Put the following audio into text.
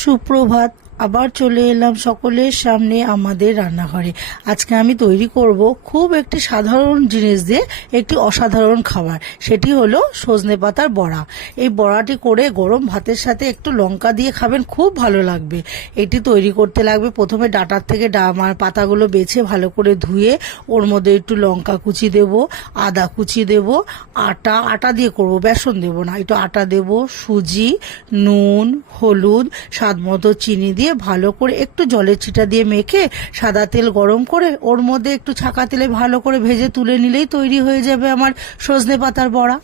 সুপ্রভাত। আবার চলে এলাম সকলের সামনে আমাদের রান্নাঘরে। আজকে আমি তৈরি করব খুব একটি সাধারণ জিনিস দিয়ে একটি অসাধারণ খাবার, সেটি হলো সজনে পাতার বড়া। এই বড়াটি করে গরম ভাতের সাথে একটু লঙ্কা দিয়ে খাবেন, খুব ভালো লাগবে। এটি তৈরি করতে লাগবে প্রথমে ডাঁটার থেকে পাতাগুলো বেছে ভালো করে ধুয়ে ওর মধ্যে একটু লঙ্কা কুচি দেব, আদা কুচি দেব, আটা দিয়ে করব, বেসন দেব না, একটু আটা দেব, সুজি, নুন, হলুদ, স্বাদ মতো চিনি দিয়ে ভালো করে একটু জলের ছিটা দিয়ে মেখে সাদা তেল গরম করে ওর মধ্যে একটু ছাকা তেলে ভালো করে ভেজে তুলে নিলেই তৈরি হয়ে যাবে আমার সজনে পাতার বড়া।